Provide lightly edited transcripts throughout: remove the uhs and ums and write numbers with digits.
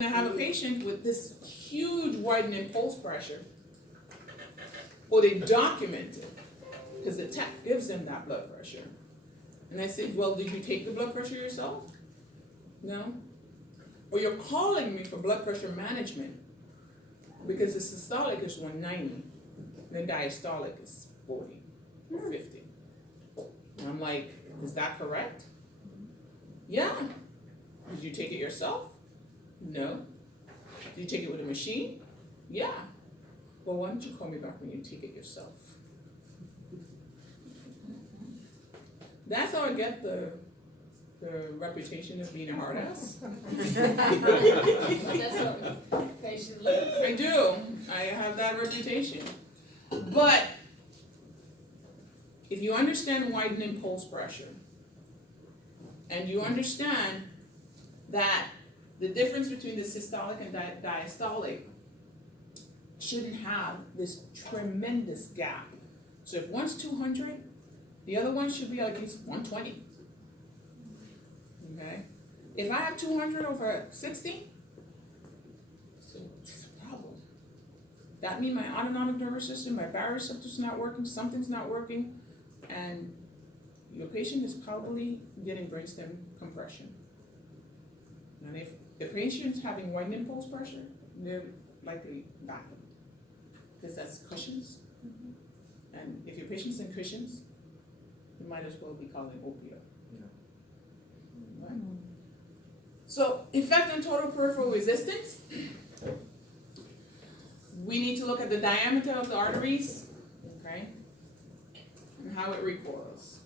I have a patient with this huge widening pulse pressure, or they document it, because the tech gives them that blood pressure. And I said, well, did you take the blood pressure yourself? No. Or you're calling me for blood pressure management, because the systolic is 190, and the diastolic is 40 or 50. And I'm like, is that correct? Yeah. Did you take it yourself? No. Did you take it with a machine? Yeah. Well, why don't you call me back when you take it yourself? That's how I get the reputation of being a hard ass. That's what patient lives. I do. I have that reputation. But if you understand widening pulse pressure, and you understand that the difference between the systolic and diastolic shouldn't have this tremendous gap. So if one's 200, the other one should be at least 120. Okay? If I have 200 over 60, it's a problem. That means my autonomic nervous system, my baroreceptor's not working, something's not working, and your patient is probably getting brainstem compression. And if the patient's having widening pulse pressure, they're likely backing, because that's cushions. And if your patient's in cushions, you might as well be calling opioid. Right? So, effect on total peripheral resistance. We need to look at the diameter of the arteries, okay, and how it recoils.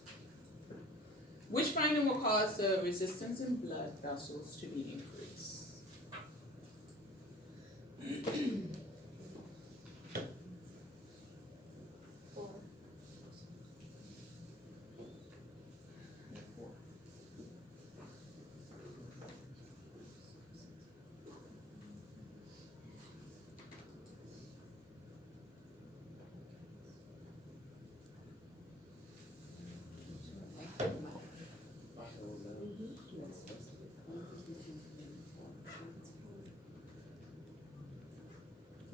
Which finding will cause the resistance in blood vessels to be increased?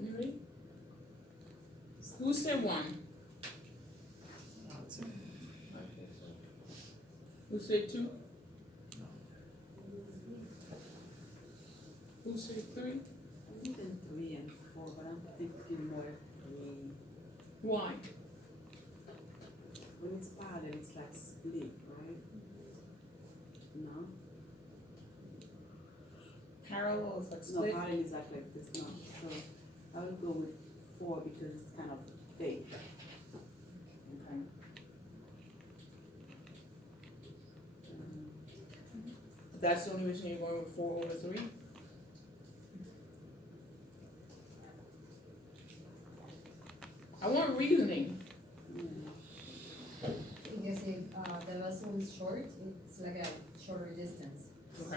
Anybody? Who said one? Who said two? Who said three? I'm thinking 3 and 4, but I'm thinking more 3. Why? When it's parallel, it's like split, right? No? Parallel is like No, split. parallel is like this, no. So I would go with 4 because it's kind of fake. Okay. That's the only reason you're going with 4 over 3? I want reasoning. Because if the vessel is short, it's like a shorter distance. Okay. So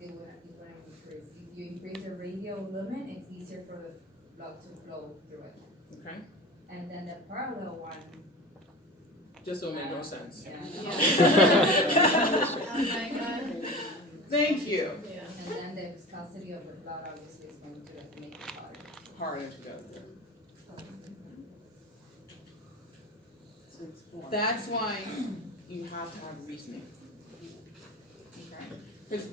it wouldn't increase. If you increase the radial lumen, it's easier for the blood to flow through it. Okay. And then the parallel one. Just don't make no sense. Yeah. Oh my God. Thank you. Yeah. And then the viscosity of the blood obviously is going to make it harder. Harder to go through. So it's 4. That's why you have to have reasoning. Okay? Because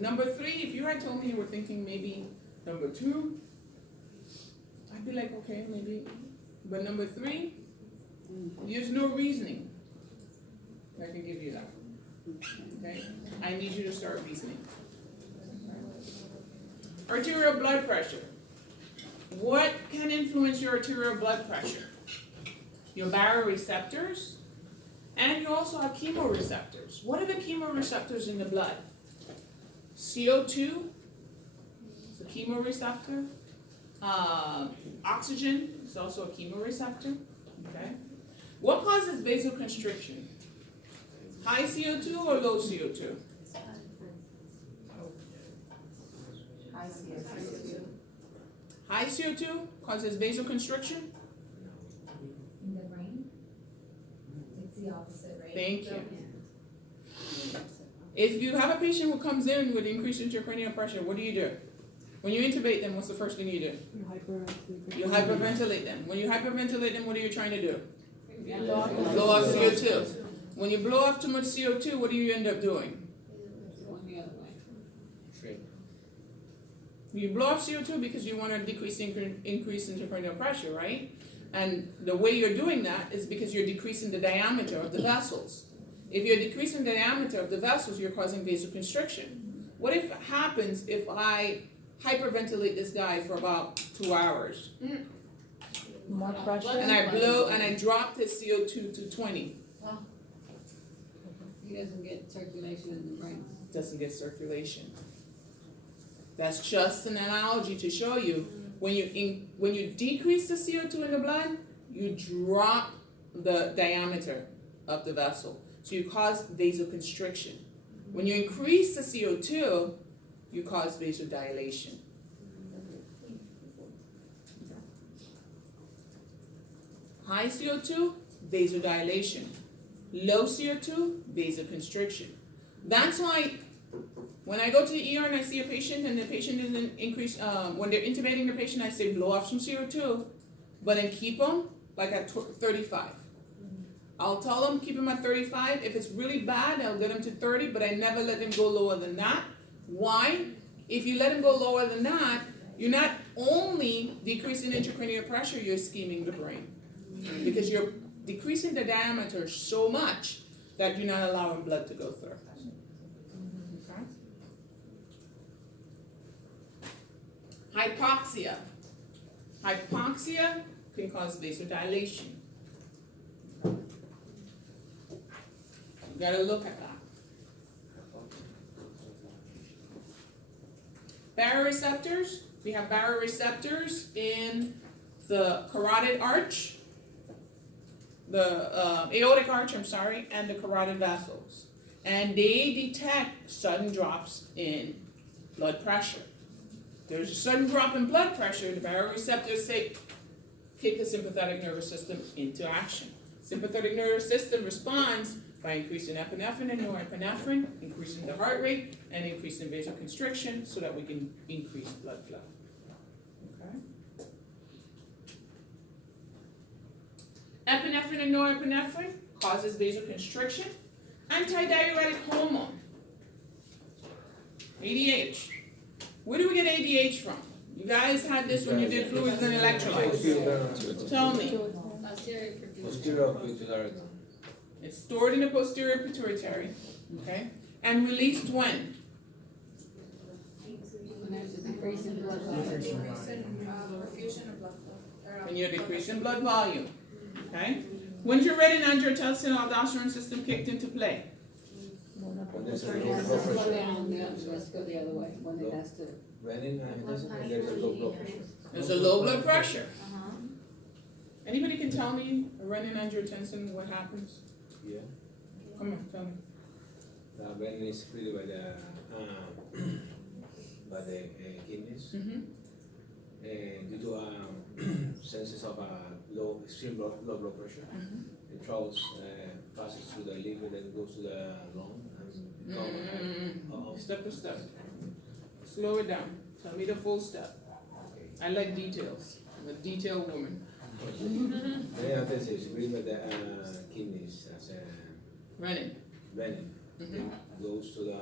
number 3, if you had told me you were thinking maybe number 2, I'd be like, okay, maybe. But number 3, there's no reasoning. I can give you that. Okay? I need you to start reasoning. Arterial blood pressure. What can influence your arterial blood pressure? Your baroreceptors, and you also have chemoreceptors. What are the chemoreceptors in the blood? CO2 is a chemoreceptor. Oxygen is also a chemoreceptor. Okay. What causes vasoconstriction? High CO2 or low CO2? High CO2. High CO2 causes vasoconstriction. In the brain, it's the opposite, right? Thank you. If you have a patient who comes in with increased intracranial pressure, what do you do? When you intubate them, what's the first thing you do? You hyperventilate them. When you hyperventilate them, what are you trying to do? Blow off CO2. When you blow off too much CO2, what do you end up doing? You blow off CO2 because you want to increase intracranial pressure, right? And the way you're doing that is because you're decreasing the diameter of the vessels. If you're decreasing the diameter of the vessels, you're causing vasoconstriction. What happens if I hyperventilate this guy for about 2 hours? More pressure. And I drop his CO2 to 20. He doesn't get circulation in the brain. Doesn't get circulation. That's just an analogy to show you when you decrease the CO2 in the blood, you drop the diameter of the vessel. So you cause vasoconstriction. When you increase the CO2, you cause vasodilation. High CO2, vasodilation. Low CO2, vasoconstriction. That's why when I go to the ER and I see a patient and the patient isn't increased, when they're intubating the patient, I say blow off some CO2, but then keep them like at 35. I'll tell them keep them at 35. If it's really bad, I'll get them to 30, but I never let them go lower than that. Why? If you let them go lower than that, you're not only decreasing intracranial pressure, you're ischeming the brain. Because you're decreasing the diameter so much that you're not allowing blood to go through. Okay? Hypoxia. Hypoxia can cause vasodilation. You gotta look at that. Baroreceptors. We have baroreceptors in the carotid arch, the aortic arch, and the carotid vessels. And they detect sudden drops in blood pressure. There's a sudden drop in blood pressure, the baroreceptors say, kick the sympathetic nervous system into action. Sympathetic nervous system responds by increasing epinephrine and norepinephrine, increasing the heart rate, and increasing vasoconstriction so that we can increase blood flow. Okay? Epinephrine and norepinephrine causes vasoconstriction. Antidiuretic hormone, ADH. Where do we get ADH from? You guys had this when you did fluids and electrolytes. Tell me. Posterior pituitary. It's stored in the posterior pituitary, okay? And released when? When there's a decrease in blood volume. When you're decreasing blood volume, okay? When's your renin, angiotensin, aldosterone system kicked into play? When there's a It low has blood to slow pressure. down, let's go the other way, when it has to. Renin, angiotensin, there's a low blood pressure. There's a low blood pressure. Anybody can tell me, renin, angiotensin, what happens? Yeah. Come on, tell me. The renin is secreted by the kidneys. Mm-hmm. And due to senses of low, extreme low blood pressure, it travels, passes through the liver, then goes to the lung and becomes. Step to step. Slow it down. Tell me the full step. I like details. I'm a detailed woman. Angiotensin is secreted by the kidneys as Renin. renin. Mm-hmm. Goes to the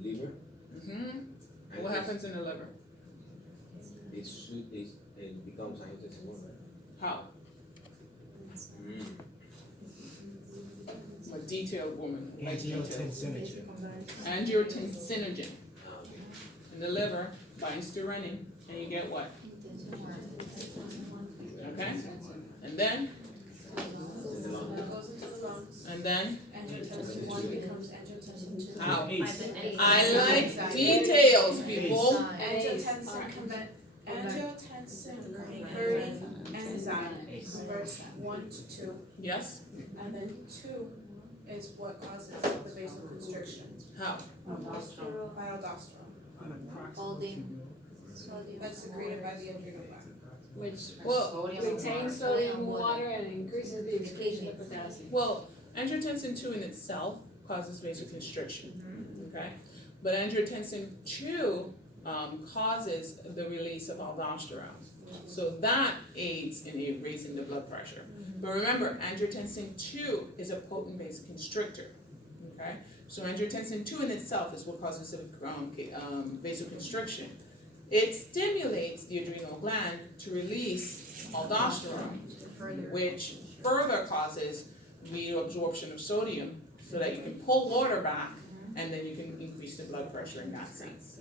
liver. Mm-hmm. And What it's- happens in the liver? It becomes angiotensin 1, right? How? I'm a detailed woman. I like details. Angiotensinogen. Okay. And the liver binds to renin, and you get what? Okay? And then? And then? Angiotensin 1 becomes angiotensin 2. How? I I like details, people. Angiotensin converting enzyme converts 1 to 2, Yes? and then 2 is what causes the vasoconstriction How? by aldosterone. That's secreted by the adrenal gland. Which Well, retains sodium in water and increases the excretion of potassium. Well, angiotensin 2 in itself causes vasoconstriction, okay? but angiotensin II causes the release of aldosterone. So that aids in raising the blood pressure. But remember, angiotensin II is a potent vasoconstrictor, okay? So angiotensin II in itself is what causes vasoconstriction. It stimulates the adrenal gland to release aldosterone, which further causes reabsorption of sodium so that you can pull water back and then you can increase the blood pressure in that sense.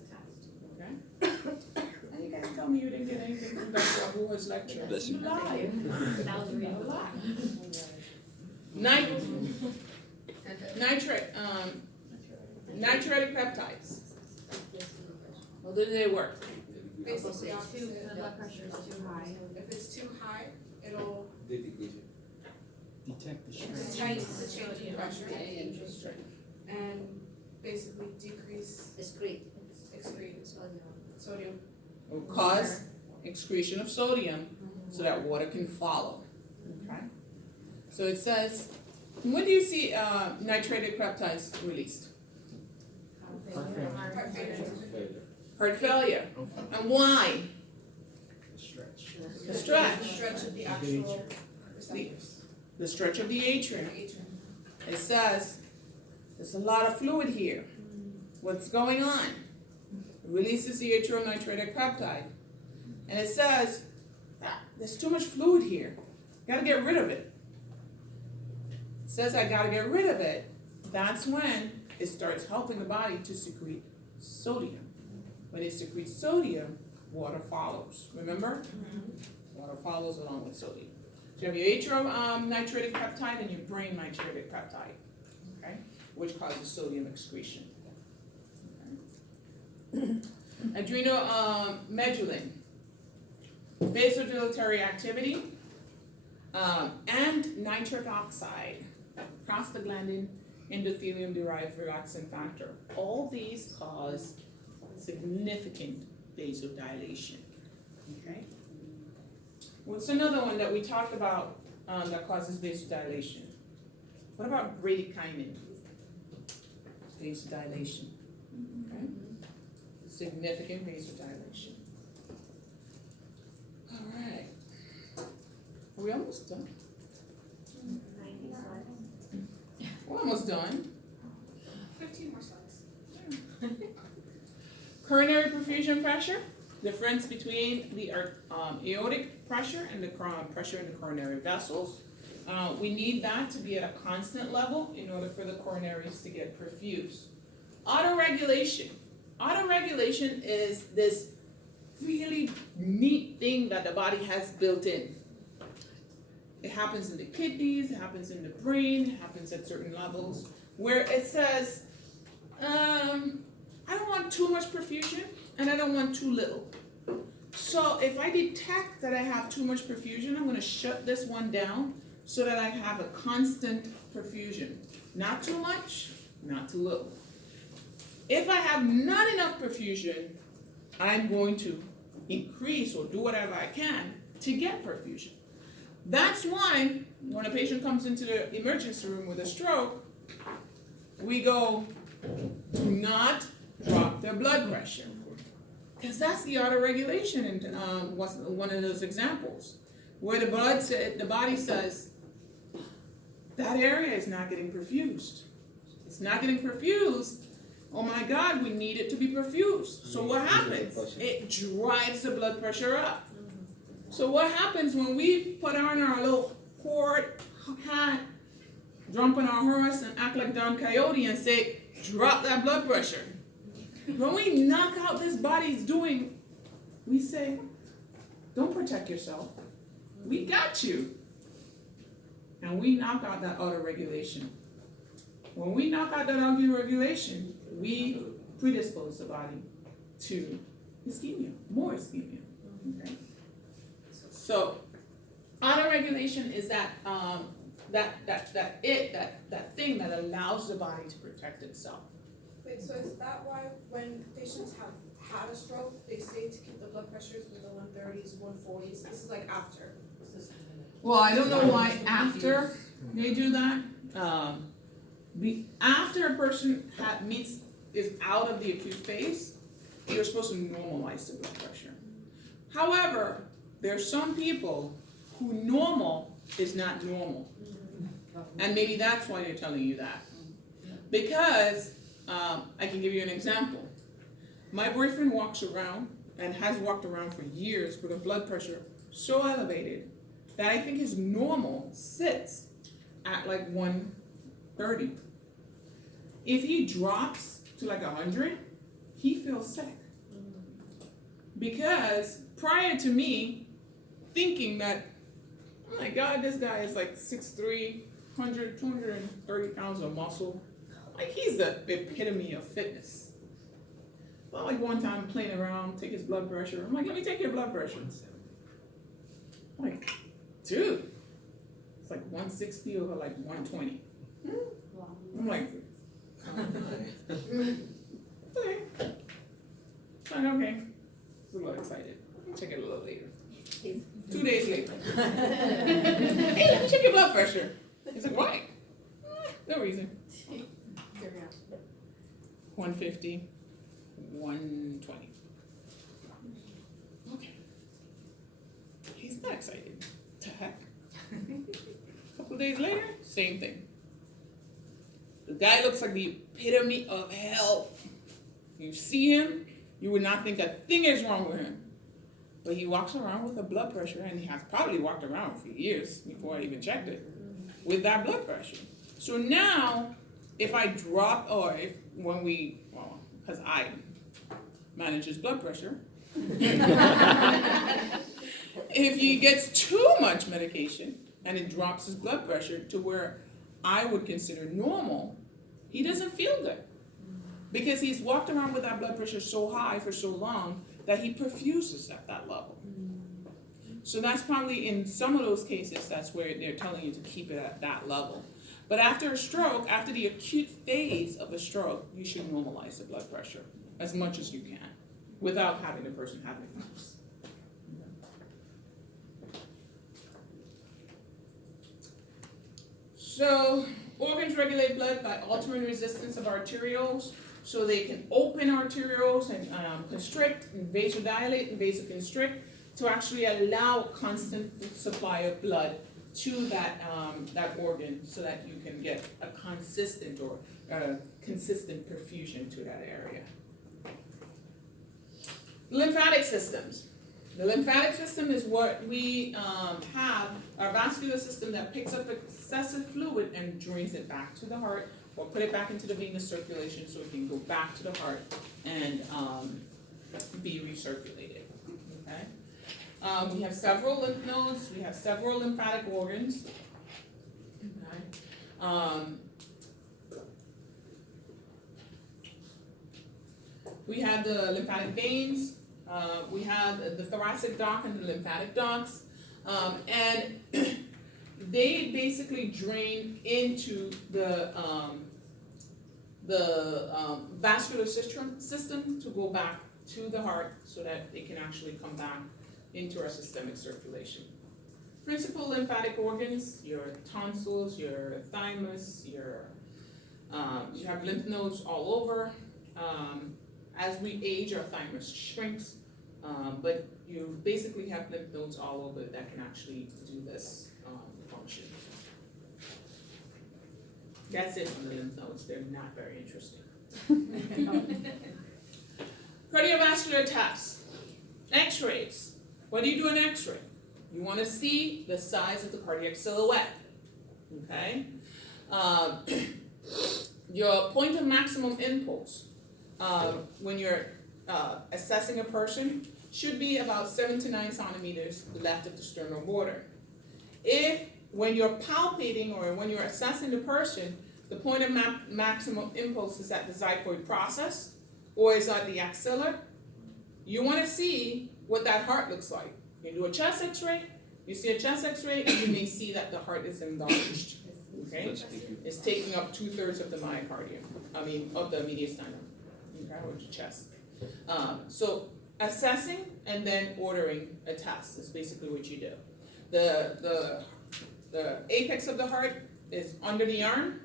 Okay? And you guys tell me you didn't get anything from Dr. Abuha's lecture. Bless you. You lied. That was real. You lied. Natriuretic peptides. Well, do they work? Basically The opposite. blood pressure is too high. If it's too high, it'll Detect the increase stress. the change in pressure and basically decrease excrete sodium. Will cause excretion of sodium so that water can follow. Okay? So it says, when do you see nitrated peptides released? Heart failure. Heart failure. And why? Stretch. The stretch. The stretch of the actual receptors. The stretch of the atrium. Atrium. It says, there's a lot of fluid here. What's going on? It releases the atrial nitratic peptide. And it says, there's too much fluid here. Gotta get rid of it. It says I gotta get rid of it. That's when it starts helping the body to secrete sodium. When it secretes sodium, water follows. Remember? Water follows along with sodium. So you have your atrial nitratic peptide and your brain nitratic peptide, okay, which causes sodium excretion. Okay. Adrenomedullin, vasodilatory activity, and nitric oxide, prostaglandin, endothelium-derived relaxin factor. All these cause significant vasodilation. Okay. What's another one that we talked about that causes vasodilation? What about bradykinin? Vasodilation. Okay. Significant vasodilation. All right. Are we almost done? We're almost done. 15 more slides. Coronary perfusion pressure. Difference between the aortic pressure and the pressure in the coronary vessels. We need that to be at a constant level in order for the coronaries to get perfused. Autoregulation. Autoregulation is this really neat thing that the body has built in. It happens in the kidneys, it happens in the brain, it happens at certain levels, where it says, I don't want too much perfusion and I don't want too little. So if I detect that I have too much perfusion, I'm going to shut this one down so that I have a constant perfusion. Not too much, not too little. If I have not enough perfusion, I'm going to increase or do whatever I can to get perfusion. That's why when a patient comes into the emergency room with a stroke, we go, do not drop their blood pressure. Because that's the autoregulation in one of those examples, where the body says, that area is not getting perfused. It's not getting perfused. Oh my God, we need it to be perfused. So what happens? It drives the blood pressure up. So what happens when we put on our little cord hat, jump on our horse and act like Don Quixote and say, drop that blood pressure? When we knock out this body's doing, we say, don't protect yourself. We got you. And we knock out that autoregulation. When we knock out that autoregulation, we predispose the body to ischemia, more ischemia. Okay? So, autoregulation is that thing that allows the body to protect itself. Wait, so is that why when patients have had a stroke, they say to keep the blood pressures in the 130s, 140s? This is like after. Well, I don't know why after they do that. After a person is out of the acute phase, you're supposed to normalize the blood pressure. However, there are some people who normal is not normal. And maybe that's why they're telling you that. Because, I can give you an example. My boyfriend walks around and has walked around for years with a blood pressure so elevated that I think his normal sits at like 130. If he drops to like 100, he feels sick. Because prior to me thinking that, oh my God, this guy is like 6'3", 230 pounds of muscle. Like he's the epitome of fitness. Well, like one time playing around, take his blood pressure. I'm like, let me take your blood pressure. I'm like, dude, it's like 160 over like 120. I'm like, okay. So I'm okay. He's a little excited. I'll check it a little later. 2 days later. Hey, let me check your blood pressure. He's like, why? No reason. 150, 120. Okay. He's not excited. The heck? A couple days later, same thing. The guy looks like the epitome of health. You see him, you would not think a thing is wrong with him. But he walks around with a blood pressure, and he has probably walked around for years before I even checked it, with that blood pressure. So now, if I drop, or if when we, well, because I manage his blood pressure, if he gets too much medication and it drops his blood pressure to where I would consider normal, he doesn't feel good. Because he's walked around with that blood pressure so high for so long that he perfuses at that level. So that's probably in some of those cases, that's where they're telling you to keep it at that level. But after a stroke, after the acute phase of a stroke, you should normalize the blood pressure as much as you can without having the person have effects. So organs regulate blood by altering resistance of arterioles, so they can open arterioles and constrict, and vasodilate and vasoconstrict to actually allow constant supply of blood to that organ, so that you can get a consistent or consistent perfusion to that area. Lymphatic systems. The lymphatic system is what we have, our vascular system that picks up excessive fluid and drains it back to the heart, or put it back into the venous circulation so it can go back to the heart and be recirculated. Okay? We have several lymph nodes, we have several lymphatic organs. Okay? We have the lymphatic veins, we have the thoracic duct and the lymphatic ducts, and they basically drain into the vascular system to go back to the heart so that they can actually come back into our systemic circulation. Principal lymphatic organs, your tonsils, your thymus, you have lymph nodes all over. As we age, our thymus shrinks, but you basically have lymph nodes all over that can actually do this function. That's it on the lymph nodes. They're not very interesting. Cardiovascular tests. X-rays. What do you do in X-ray? You want to see the size of the cardiac silhouette. Okay? Your point of maximum impulse when you're assessing a person should be about 7 to 9 centimeters left of the sternal border. If when you're palpating or when you're assessing the person, the point of maximum impulse is at the xiphoid process or is at the axilla, you want to see what that heart looks like. You do a chest x-ray, you see a chest x-ray, and you may see that the heart is enlarged. Okay? It's taking up 2/3 of the myocardium, of the mediastinum, okay, or the chest. So assessing and then ordering a test is basically what you do. The apex of the heart is under the arm.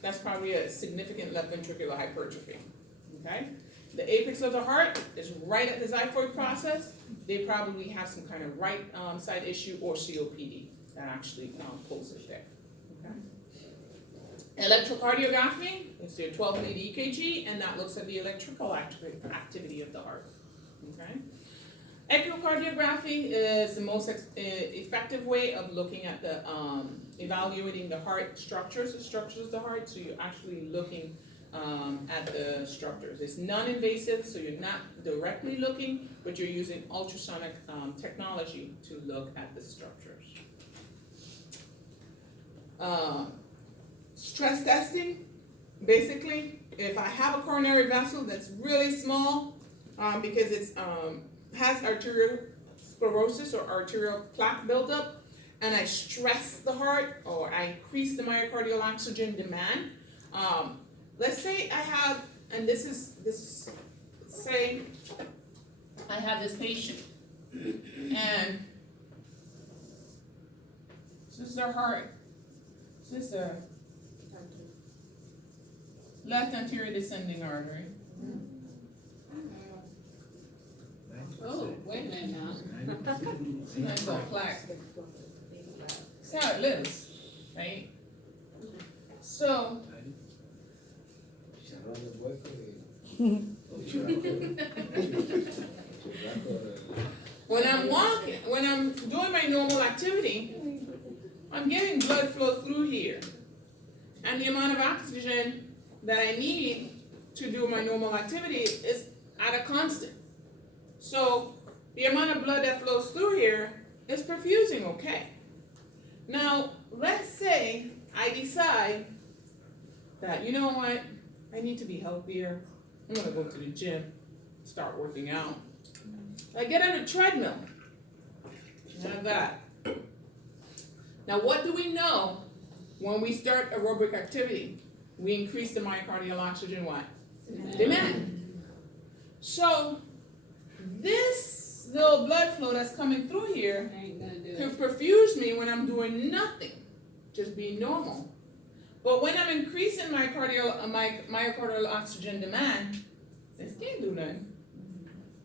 That's probably a significant left ventricular hypertrophy. okay? The apex of the heart is right at the xiphoid process. They probably have some kind of right side issue or COPD that actually pulls it there, okay? Electrocardiography is their 12 lead EKG, and that looks at the electrical activity of the heart, okay? Echocardiography is the most effective way of looking at the, evaluating the heart structures, the structures of the heart, so you're actually looking at the structures. It's non-invasive, so you're not directly looking, but you're using ultrasonic technology to look at the structures. Stress testing, basically, if I have a coronary vessel that's really small, because it's has arterial sclerosis or arterial plaque buildup, and I stress the heart or I increase the myocardial oxygen demand. Let's say I have, and say I have this patient, and this is their heart. This is a left anterior descending artery. Oh, wait a minute now. Nice little plaque. That's how it lives, right? So, when I'm doing my normal activity, I'm getting blood flow through here. And the amount of oxygen that I need to do my normal activity is at a constant. So the amount of blood that flows through here is perfusing okay. Now, let's say I decide that, you know what, I need to be healthier. I'm gonna go to the gym, start working out. I get on a treadmill, like that. Now, what do we know when we start aerobic activity? We increase the myocardial oxygen what? Demand. So, this little blood flow that's coming through here Ain't gonna do can it. perfuse me when I'm doing nothing, just being normal. But when I'm increasing my myocardial oxygen demand, this can't do nothing.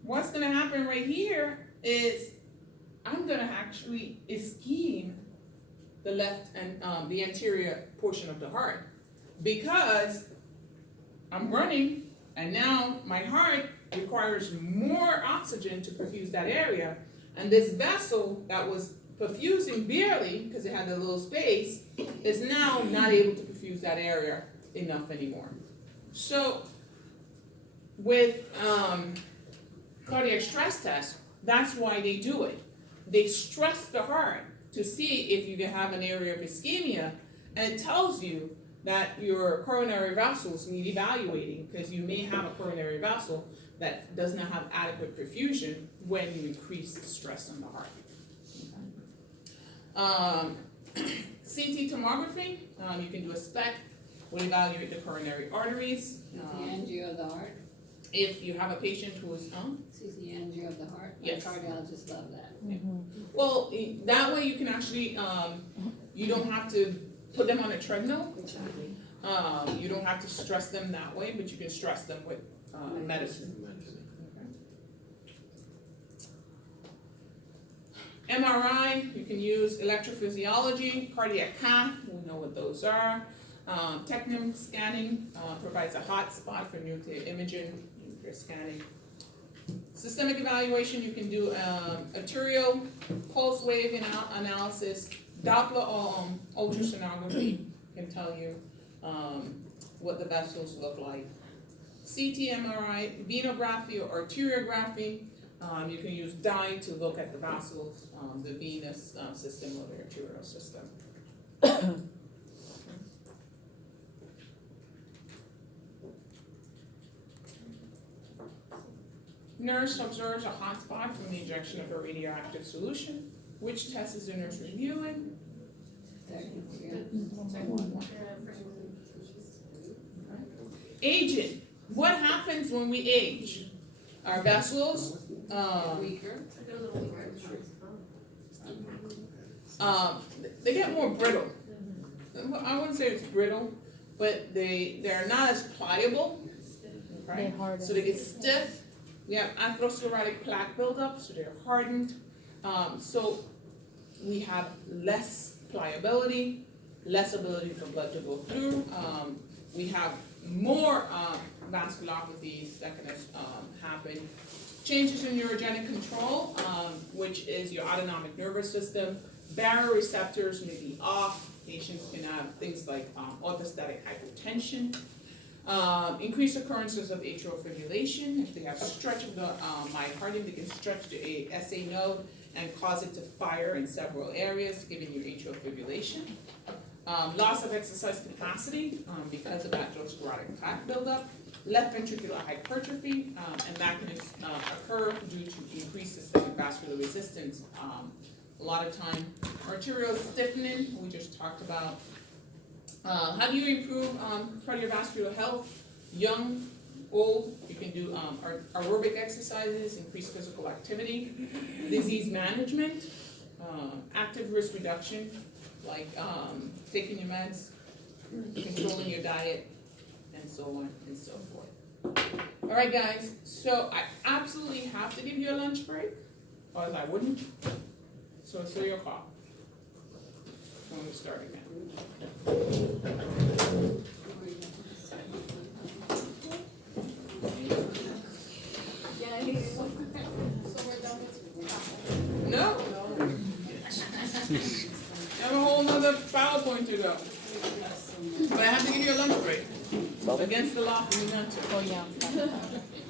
What's gonna happen right here is I'm gonna actually ischeme the left and the anterior portion of the heart because I'm running and now my heart requires more oxygen to perfuse that area, and this vessel that was perfusing barely because it had a little space is now not able to perfuse that area enough anymore. So with cardiac stress tests, that's why they do it. They stress the heart to see if you can have an area of ischemia, and it tells you that your coronary vessels need evaluating because you may have a coronary vessel that does not have adequate perfusion when you increase the stress on the heart. CT tomography, you can do a SPECT, will evaluate the coronary arteries. The angio of the heart. If you have a patient who is, See the angio of the heart. Yes. Cardiologists love that. well, that way you can actually, you don't have to put them on a treadmill. You don't have to stress them that way, but you can stress them with medicine. MRI, you can use electrophysiology, cardiac cath, we know what those are. Technim scanning provides a hot spot for nuclear imaging, nuclear scanning. Systemic evaluation, you can do arterial pulse wave analysis, Doppler ultrasonography can tell you what the vessels look like. CT, MRI, venography or arteriography, you can use dye to look at the vessels, the venous system or the arterial system. Nurse observes a hot spot from the injection of a radioactive solution. Which test is the nurse reviewing? Aging. What happens when we age? Our vessels, Weaker. they get more brittle. I wouldn't say it's brittle, but they're not as pliable. They right? harden. So they get stiff. We have atherosclerotic plaque buildup, so they're hardened. So we have less pliability, less ability for blood to go through. We have more vasculopathies that can happen. Changes in neurogenic control, which is your autonomic nervous system. Baroreceptors may be off. Patients can have things like orthostatic hypotension. Increased occurrences of atrial fibrillation. If they have stretch of the myocardium, they can stretch the SA node and cause it to fire in several areas, giving you atrial fibrillation. Loss of exercise capacity because of atherosclerotic plaque buildup. Left ventricular hypertrophy, and that can occur due to increased systemic vascular resistance. A lot of time, arterial stiffening, we just talked about. How do you improve cardiovascular health? Young, old, you can do aerobic exercises, increase physical activity. Disease management, active risk reduction, like taking your meds, controlling your diet, and so on and so forth. All right, guys, so I absolutely have to give you a lunch break, or else I wouldn't. So it's 3 o'clock. When we start again. So we're done with. No? I have a whole nother PowerPoint to go. But I have to give you a lunch break. Against the law for me not to. Oh, yeah.